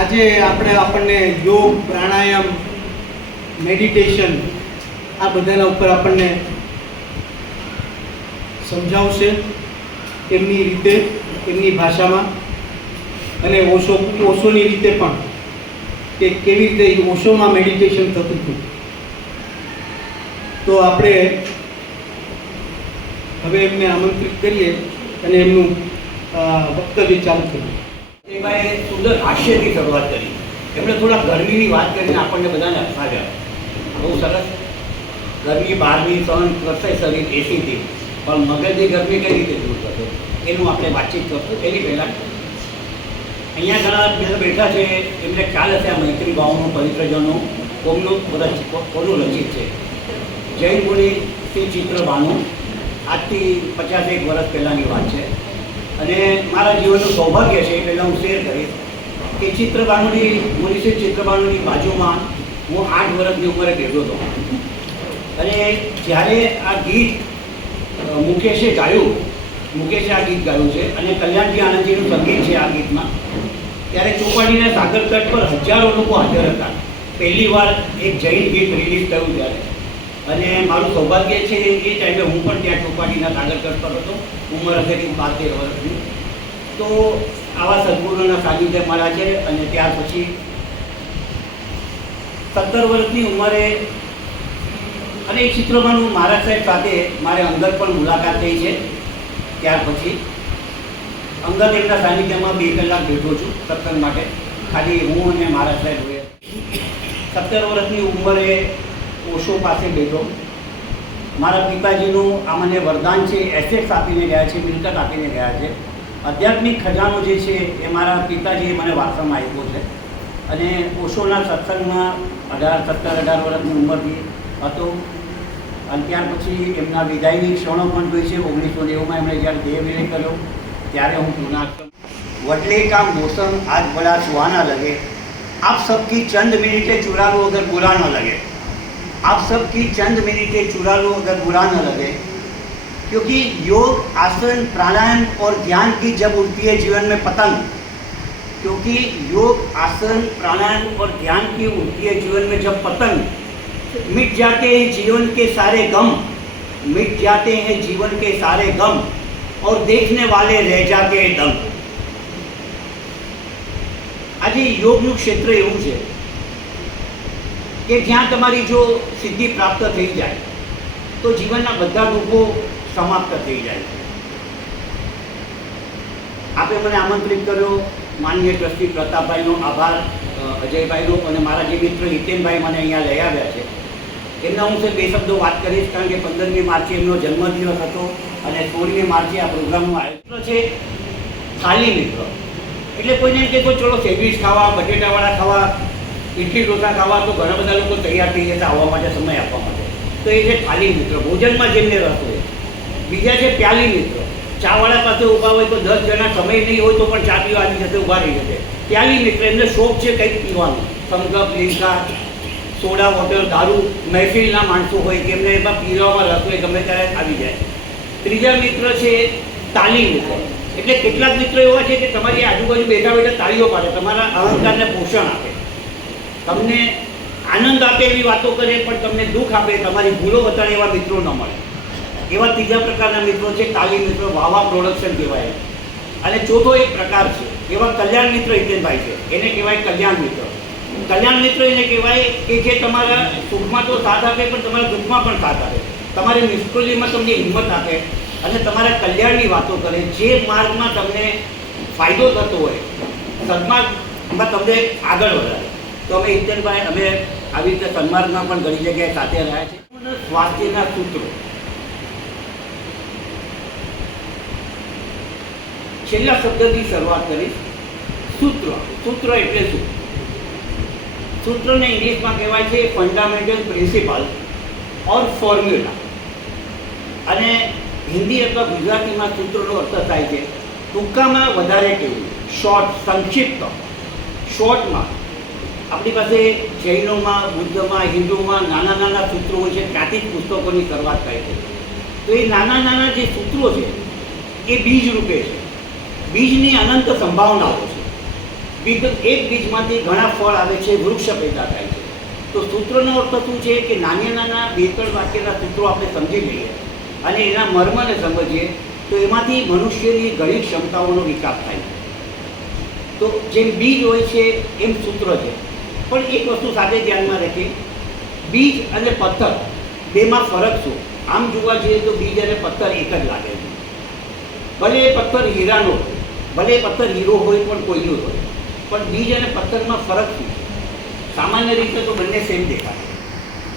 આજે આપણને યોગ, પ્રાણાયામ, મેડિટેશન આ બધાના ઉપર આપણને સમજાવશે એમની રીતે, એમની ભાષામાં, અને ઓશોની રીતે પણ, કે કેવી રીતે ઓશોમાં મેડિટેશન થતું હતું. તો આપણે હવે એમને આમંત્રિત કરીએ અને એમનું વક્તવ્ય ચાલુ કરીએ. એમાં સુંદર હાસ્યથી શરૂઆત કરી. એમણે થોડા ગરમીની વાત કરીને આપણને બધાને હસાવ્યા. બહુ સરસ. ગરમી બહારની સહન કરશે શરીર એસીથી, પણ મગજની ગરમી કઈ રીતે દૂર થશે એનું આપણે વાતચીત કરશું. એની પહેલાં અહીંયા ઘણા બધા બેઠા છે, એમને ખ્યાલ હશે આ મૈત્રી ભાવનું પવિત્રજનો કોનું રચિત છે. જૈન મુનિ શ્રી ચિત્રભાનું. આજથી 51 વર્ષ પહેલાંની વાત છે. અને મારા જીવનનું સૌભાગ્ય છે, એ પહેલાં હું શેર કરીશ કે મુનિશ્રી ચિત્રભાનુની બાજુમાં હું 8 વર્ષની ઉંમરે બેઠો હતો. અને જ્યારે આ ગીત મુકેશે આ ગીત ગાયું છે અને કલ્યાણજી આનંદજીનું સંગીત છે આ ગીતમાં, ત્યારે ચોપાટીના સાગર તટ પર હજારો લોકો હાજર હતા. પહેલી વાર એક જૈન ગીત રિલીઝ થયું ત્યારે. અને મારું સૌભાગ્ય છે એ ટાઈમે હું પણ ત્યાં ચોપાટીના સાગર તટ પર હતો. ઉંમર હશે 12-13 વર્ષની. તો આવા સદગુરુના સાનિધ્ય મળ્યા છે. અને ત્યાર પછી 17 વર્ષની ઉંમરે અને એ ચિત્રભાનું મહારાજ સાહેબ સાથે મારે અંદર પણ મુલાકાત થઈ છે. ત્યાર પછી અંદર એમના સાનિધ્યમાં 2 કલાક બેઠો છું સત્સંગ માટે, ખાલી હું અને મહારાજ સાહેબ હોય. 17 વર્ષની ઉંમરે ઓશો પાસે બેઠો. મારા પિતાજીનું આ મને વરદાન છે, એસેટ્સ આપીને ગયા છે, મિલકત આપીને ગયા છે. આધ્યાત્મિક ખજાનો જે છે એ મારા પિતાજીએ મને વારસામાં આપ્યો છે. અને ઓશોના સત્સંગમાં 17-18 વર્ષની ઉંમરથી હતો. અને ત્યાર પછી એમના વિદાયની ક્ષણો પણ જોઈ છે. 1990માં એમણે જ્યારે દેહ વિલય કર્યો ત્યારે હું પૂર્ણાશ્રમ. વડલે કા મોસમ આજ બડા સુહાના લગે, આપ સબકી ચંદ મિનિટે ચુરા લો અગર बुरा न लगे, आप सबकी चंद मिनटें चुरा लो अगर बुरा न लगे. क्योंकि योग, आसन, प्राणायाम और ध्यान की जब उड़ती है जीवन में पतंग, क्योंकि योग, आसन, प्राणायाम और ध्यान की उड़ती है जीवन में जब पतंग, मिट जाते हैं जीवन के सारे गम, मिट जाते हैं जीवन के सारे गम और देखने वाले रह जाते हैं दम. આજે યોગનું ક્ષેત્ર એવું છે કે જ્યાં તમારી જો સિદ્ધિ પ્રાપ્ત થઈ જાય તો જીવનના બધા દુઃખો સમાપ્ત થઈ જાય. આપે મને આમંત્રિત કર્યો, માનનીય ટ્રસ્ટી પ્રતાપભાઈનો આભાર, અજયભાઈનો, અને મારા જે મિત્ર હિતેનભાઈ મને અહીંયા લઈ આવ્યા છે એમના હું 2 શબ્દો વાત કરીશ. કારણ કે 15મી માર્ચે એમનો જન્મદિવસ હતો અને 16મી માર્ચે આ પ્રોગ્રામનું આયોજન છે. થાળી મિત્ર એટલે કોઈને એમ કે ચલો સેન્ડવિચ ખાવા, બટેટાવાળા ખાવા, ઇડલી ઢોસા ખાવા, તો ઘણા બધા લોકો તૈયાર થઈ જતા આવવા માટે, સમય આપવા માટે. તો એ છે થાળી મિત્ર, ભોજનમાં જેમને રસ હોય. બીજા છે પ્યાલી મિત્ર. ચાવાળા પાસે ઊભા હોય તો 10 જણા સમય નહીં હોય તો પણ ચા પીવા આવી જશે, ઊભા રહી જશે. પ્યાલી મિત્ર, એમને શોખ છે કંઈક પીવાનું, થમ્સઅપ, લીમકા, સોડા, વોટર, દારૂ. મહેફિલના માણસો હોય કે એમને એમાં પીવામાં રસ હોય, ગમે ત્યારે આવી જાય. ત્રીજા મિત્ર છે તાલી મિત્ર. એટલે કેટલાક મિત્રો એવા છે કે તમારી આજુબાજુ બેઠા બેઠા તાળીઓ પાડે, તમારા અહંકારને પોષણ આપે, તમને આનંદ આપે એવી વાતો કરે, પણ તમને દુઃખ આપે, તમારી ભૂલો બતાડે એવા મિત્રો ન મળે. એવા ત્રીજા પ્રકારના મિત્રો છે તાલીમ મિત્રો, વાવા પ્રોડક્શન કહેવાય. અને ચોથો એક પ્રકાર છે એવા કલ્યાણ મિત્ર હિતેનભાઈ છે, એને કહેવાય કલ્યાણ મિત્ર. કલ્યાણ મિત્ર એને કહેવાય કે જે તમારા સુખમાં તો સાથ આપે પણ તમારા દુઃખમાં પણ સાથ આપે, તમારી મુશ્કેલીમાં તમને હિંમત આપે અને તમારા કલ્યાણની વાતો કરે. જે માર્ગમાં તમને ફાયદો થતો હોય, સન્માર્ગમાં તમને આગળ વધારે. તો અમે હિતેનભાઈ અમે આવી રીતે સન્માર્ગમાં પણ ઘણી જગ્યાએ સાથે રહ્યા છે. સ્વાસ્થ્યના સૂત્રો છેલ્લા શબ્દથી શરૂઆત કરીશ. સૂત્ર એટલે શું? સૂત્રને ઇંગ્લિશમાં કહેવાય છે ફંડામેન્ટલ પ્રિન્સિપલ ઓર ફોર્મ્યુલા. અને હિન્દી અથવા ગુજરાતીમાં સૂત્રનો અર્થ થાય છે ટૂંકામાં વધારે કહેવું, શોર્ટ, સંક્ષિપ્ત. શોર્ટમાં આપણી પાસે જૈનોમાં, બુદ્ધમાં, હિન્દુમાં નાના નાના સૂત્રો હોય છે, ત્યાંથી જ પુસ્તકોની શરૂઆત થાય છે. તો એ નાના નાના જે સૂત્રો છે એ બીજ રૂપે છે. બીજની અનંત સંભાવનાઓ છે. એક બીજમાંથી ઘણા ફળ આવે છે, વૃક્ષ પેદા થાય છે. તો સૂત્રનો અર્થ શું છે કે નાના નાના 2-3 વાક્યના સૂત્રો આપણે સમજી લઈએ અને એના મર્મને સમજીએ તો એમાંથી મનુષ્યની ઘણી ક્ષમતાઓનો વિકાસ થાય છે. તો જેમ બીજ હોય છે એમ સૂત્ર છે. પણ એક વસ્તુ સાથે ધ્યાનમાં રાખીએ, બીજ અને પથ્થર બેમાં ફરક શું? આમ જોવા જઈએ તો બીજ અને પથ્થર એક જ લાગે છે. ભલે એ પથ્થર હીરાનો હોય, ભલે એ પથ્થર હીરો હોય પણ કોઈનું હોય, પણ બીજ અને પથ્થરમાં ફરક શું? સામાન્ય રીતે તો બંને સેમ દેખાય,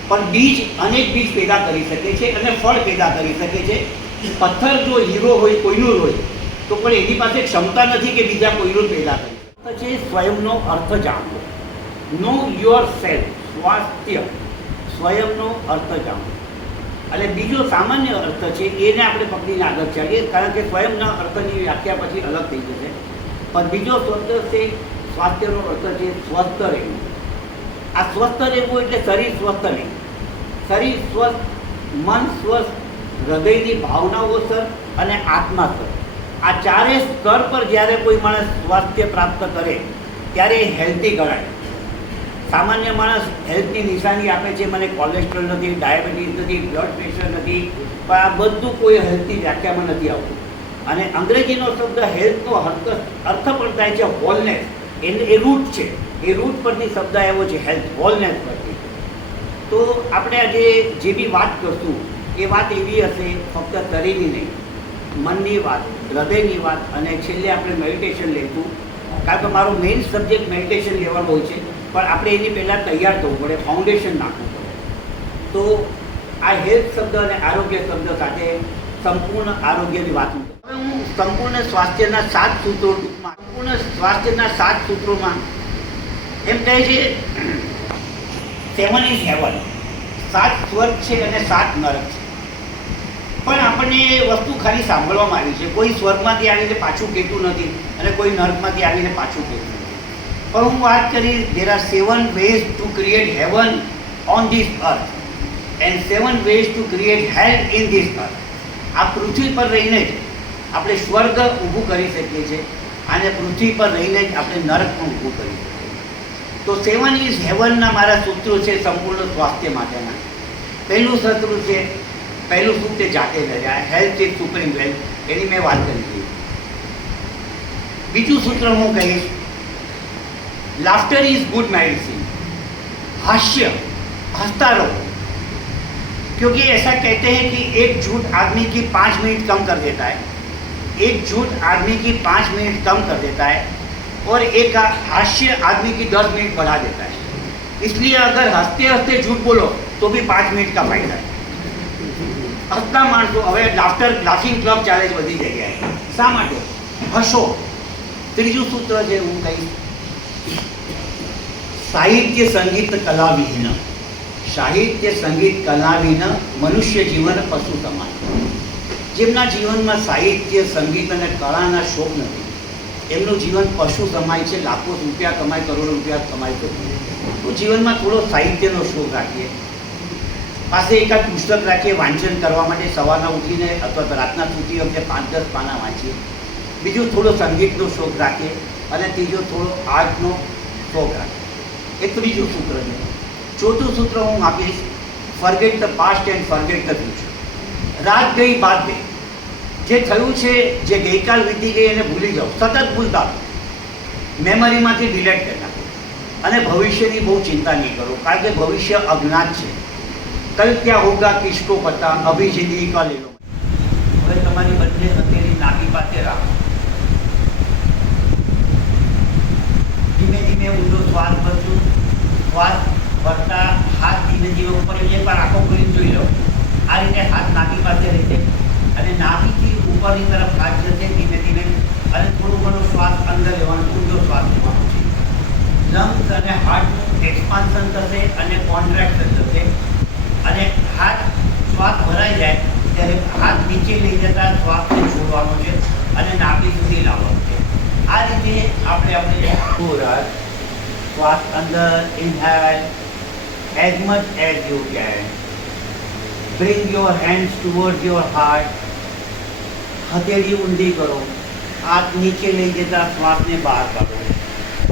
પણ બીજ અનેક બીજ પેદા કરી શકે છે અને ફળ પેદા કરી શકે છે. પથ્થર જો હીરો હોય, કોઈનું હોય, તો પણ એની પાસે ક્ષમતા નથી કે બીજા કોઈનું પેદા કરી શકે. છે સ્વયંનો અર્થ જાણવો. નો યોર સેલ્ફ, સ્વાસ્થ્ય, સ્વયંનો અર્થ જાણવો. અને બીજો સામાન્ય અર્થ છે એને આપણે પકડીને આગળ ચાલીએ, કારણ કે સ્વયંના અર્થની વ્યાખ્યા પછી અલગ થઈ જશે. પણ બીજો શબ્દ છે સ્વાસ્થ્યનો અર્થ છે સ્વસ્થ રહેવું. આ સ્વસ્થ રહેવું એટલે શરીર સ્વસ્થ નહીં, શરીર સ્વસ્થ, મન સ્વસ્થ, હૃદયની ભાવનાઓ સર અને આત્મા સર. આ ચારે સ્તર પર જ્યારે કોઈ માણસ સ્વાસ્થ્ય પ્રાપ્ત કરે ત્યારે એ હેલ્ધી ગણાય. સામાન્ય માણસ હેલ્થની નિશાની આપે છે, મને કોલેસ્ટ્રોલ નથી, ડાયાબિટીસ નથી, બ્લડ પ્રેશર નથી, પણ આ બધું કોઈ હેલ્થની વ્યાખ્યામાં નથી આવતું. અને અંગ્રેજીનો શબ્દ હેલ્થનો અર્થ પણ થાય છે હોલનેસ. એ રૂટ છે, એ રૂટ પરથી શબ્દ આવ્યો છે હેલ્થ, હોલનેસ પરથી. તો આપણે આજે જે બી વાત કરશું એ વાત એવી હશે ફક્ત શરીરની નહીં, મનની વાત, હૃદયની વાત, અને છેલ્લે આપણે મેડિટેશન લઈશું. કારણ કે મારો મેઇન સબ્જેક્ટ મેડિટેશન લેવાનો હોય છે, પણ આપણે એની પહેલાં તૈયાર થવું પડે, ફાઉન્ડેશન નાખવું પડે. તો આ હેલ્થ શબ્દ અને આરોગ્ય શબ્દ સાથે સંપૂર્ણ આરોગ્યની વાત હું સંપૂર્ણ સ્વાસ્થ્યના 7 સૂત્રો ટૂંકમાં, સંપૂર્ણ સ્વાસ્થ્યના 7 સૂત્રોમાં એમ કહે છે 7 ઇઝ હેવન. 7 સ્વર્ગ છે અને 7 નરક છે. પણ આપણને એ વસ્તુ ખાલી સાંભળવામાં આવી છે. કોઈ સ્વર્ગમાંથી આવીને પાછું કહેતું નથી અને કોઈ નર્કમાંથી આવીને પાછું કહેતું નથી. પણ હું વાત કરીશ, there are 7 ways to create heaven on this earth and 7 ways to create hell in this earth. આ પૃથ્વી પર રહીને જ આપણે સ્વર્ગ ઊભું કરી શકીએ છીએ અને પૃથ્વી પર રહીને જ આપણે નરક પણ ઊભું કરી શકીએ. તો 7 ઇઝ હેવનના મારા સૂત્રો છે સંપૂર્ણ સ્વાસ્થ્ય માટેના. પહેલું સૂત્ર છે, પહેલું શું તે જાતે રહ્યા, હેલ્થ ઇઝ સુપ્રીમ વેલ્થ, એની મેં વાત કરી હતી. બીજું સૂત્ર હું કહીશ, લાફ્ટર ઇઝ ગુડ मेडिसिन. हास्य, हंसता रहो, क्योंकि ऐसा कहते हैं कि एक झूठ आदमी की 5 मिनट कम कर देता है, एक झूठ आदमी की 5 मिनट कम कर देता है और एक हास्य आदमी की 10 मिनट बढ़ा देता है. इसलिए अगर हंसते हंसते झूठ बोलो तो भी 5 मिनट का फायदा है. हंसता माणसो, હવે લાફિંગ ક્લબ ચાલે છે બધી જગ્યાએ. શા માટે? હસો. ત્રીજું સૂત્ર છે હું કહીશ, સાહિત્ય સંગીત કલા વિહીન. સાહિત્ય સંગીત કલા વિહીન મનુષ્ય જીવન પશુ સમાન. જેમના જીવનમાં સાહિત્ય સંગીત અને કળાના શોખ નથી, એમનું જીવન પશુ સમાય છે. લાખો રૂપિયા કમાય, કરોડો રૂપિયા કમાય તો જીવનમાં થોડો સાહિત્યનો શોખ રાખીએ, પાસે એકાદ પુસ્તક રાખીએ વાંચન કરવા માટે. સવારના ઉઠીને અથવા રાતના સૂતી વખતે 5-10 પાના વાંચીએ. બીજું થોડો સંગીતનો શોખ રાખીએ અને ત્રીજો થોડો આર્ટનો શોખ રાખીએ. એ ત્રીજું સૂત્ર છે. ચોથું સૂત્ર હું આપીશ, forget the past and forget the future. રાત ગઈ બાદ ગઈ. જે થયું છે, જે ગઈકાલ વીતી ગઈ એને ભૂલી જાઓ, સતત ભૂલતા મેમરીમાંથી ડિલેટ કરી નાખો અને ભવિષ્યની બહુ ચિંતા નહીં કરો, કારણ કે ભવિષ્ય અજ્ઞાત છે. કલ ક્યાં હોગા કિસકો પતા, અભી જિંદગી કા લે લો. હવે તમારી બંને હથેળી નાભી પાસે રાખો. ધીમે ધીમે ઊંડો શ્વાસ ભરજો. શ્વાસ ભરતા હાથ ધીમે ધીમે ઉપર એકવાર આંખો ખોલીને જોઈ લો. આ રીતે હાથ નાભી પાસે રહેશે અને નાભીથી ઉપરની તરફ હાથ જશે ધીમે ધીમે, અને થોડું ઘણો શ્વાસ અંદર લેવાનો, ઊંડો શ્વાસ લેવાનો છે. લંગ્સ અને હાર્ટનું એક્સપાન્શન થશે અને કોન્ટ્રાક્શન થશે. અને હાથ શ્વાસ ભરાઈ જાય ત્યારે હાથ નીચે લઈ જતા શ્વાસને છોડવાનો છે અને નાભી સુધી લાવવાનો છે. આ રીતે આપણે શ્વાસ અંદર inhale as much as you can. Bring your hands towards your heart. હથેળી ઊંધી કરો, હાથ નીચે લઈ જતા શ્વાસને બહાર કાઢો.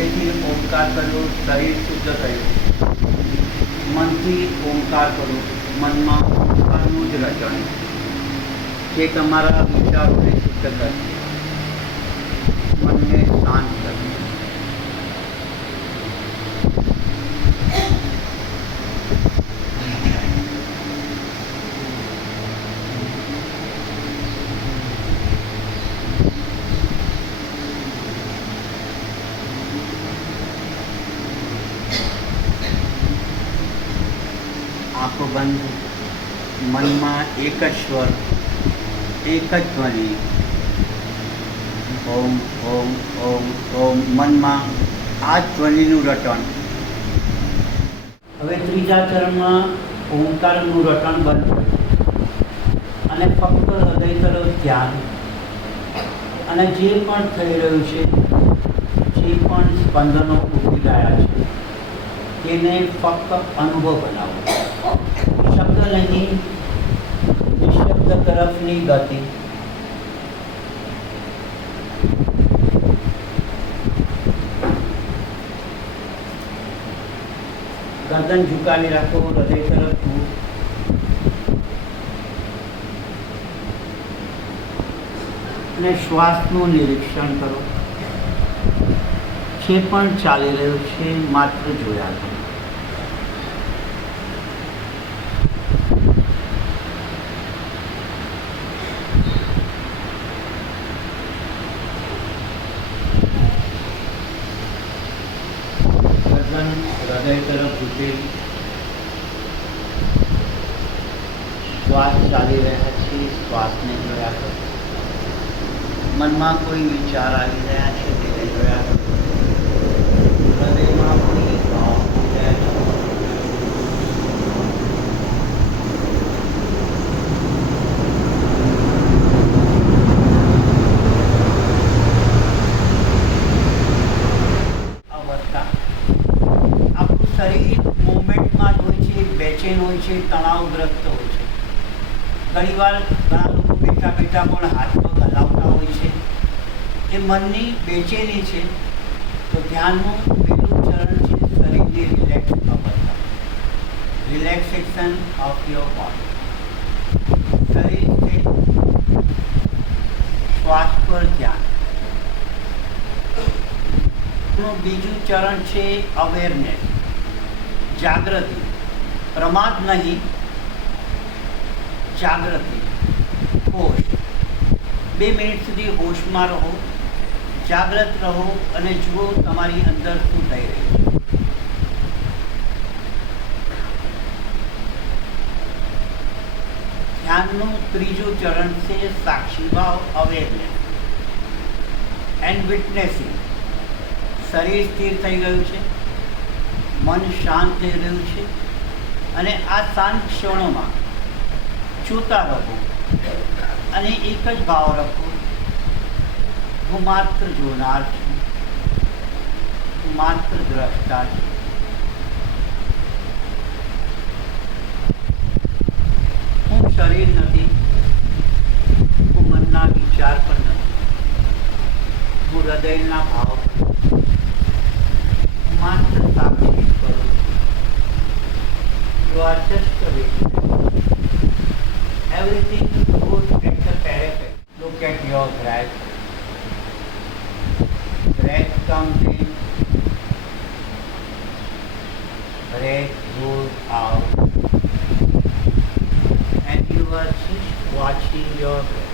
પેટથી ઓમકાર કર્યો, શરીર શુદ્ધ થયું. મનથી ઓમકાર કરો, મનમાં ઓમકારનું જ રચન, જે તમારા વિચારોને શુદ્ધ કરશે, મનને શાંત કરશે. આંખો બંધ, મનમાં એક જ સ્વર, એક જ ધ્વનિ, ઓમ ઓમ ઓમ ઓમ, મનમાં આ જ ધ્વનિનું રટણ. હવે ત્રીજા ચરણમાં ઓમકારનું રટણ બંધ થયું અને ફક્ત હૃદય તરફ ધ્યાન, અને જે પણ થઈ રહ્યું છે, જે પણ સ્પંદનો ઉઠી રહ્યા છે, તેને ફક્ત અનુભવ બનાવો. શબ્દ નહીં, નિશબ્દ તરફની ગતિ. ગરદન ઝુકાવી રાખો, હૃદય તરફ જુઓ. અને શ્વાસનું નિરીક્ષણ કરો. જે પણ ચાલી રહ્યું છે માત્ર જોયા કરો. હૃદય તરફ ઝૂકેલ, શ્વાસ ચાલી રહ્યા છે, શ્વાસને જોયા કરો. મનમાં કોઈ વિચાર આવી રહ્યા છે તેને જોયા કરો. હૃદયમાં કોઈ ભાવ થઈ રહ્યા છે. શરીર મુવમેન્ટમાં જ હોય છે, બેચેન હોય છે, તણાવગ્રસ્ત હોય છે. ઘણીવાર ઘણા લોકો બેઠા બેઠા પણ હાથ પગ હલાવતા હોય છે. એ મનની બેચેની છે. તો ધ્યાનનું પહેલું ચરણ છે શરીરને રિલેક્સ અવસ્થા, રિલેક્સેશન ઓફ યોર બોડી. શરીરથી શ્વાસ પર ધ્યાન. બીજું ચરણ છે અવેરનેસ, જાગૃતિ. પ્રમાદ નહીં, જાગૃતિ, હોશ. 2 મિનિટ સુધી હોશમાં રહો, જાગૃત રહો અને જુઓ તમારી અંદર શું થઈ રહ્યું છે. ધ્યાનનું ત્રીજું ચરણ છે સાક્ષીભાવ, અવેરનેસ એન્ડ વિટનેસિંગ. શરીર સ્થિર થઈ ગયું છે, મન શાંત થઈ રહ્યું છે, અને આ શાંત ક્ષણોમાં જોતા રહો અને એક જ ભાવ રાખો, હું માત્ર જોનાર છું, હું માત્ર દ્રષ્ટા છું. હું શરીર નથી, હું મનના વિચાર પણ નથી, હું હૃદયના ભાવ માત્ર સાક્ષી કરું. You are just a witness. Everything goes at the parapet. Look at your breath. Breath comes in, breath goes out, and you are just watching your breath.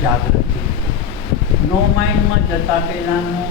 જાગૃતિ. નો માઇન્ડમાં જતા પહેલાંનું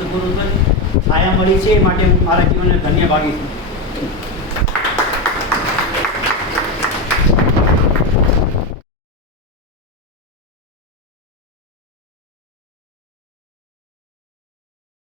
આનંદ પૂરું થાય છાયા મળી છે એ માટે હું મારા જીવનને ધન્યભાગી છું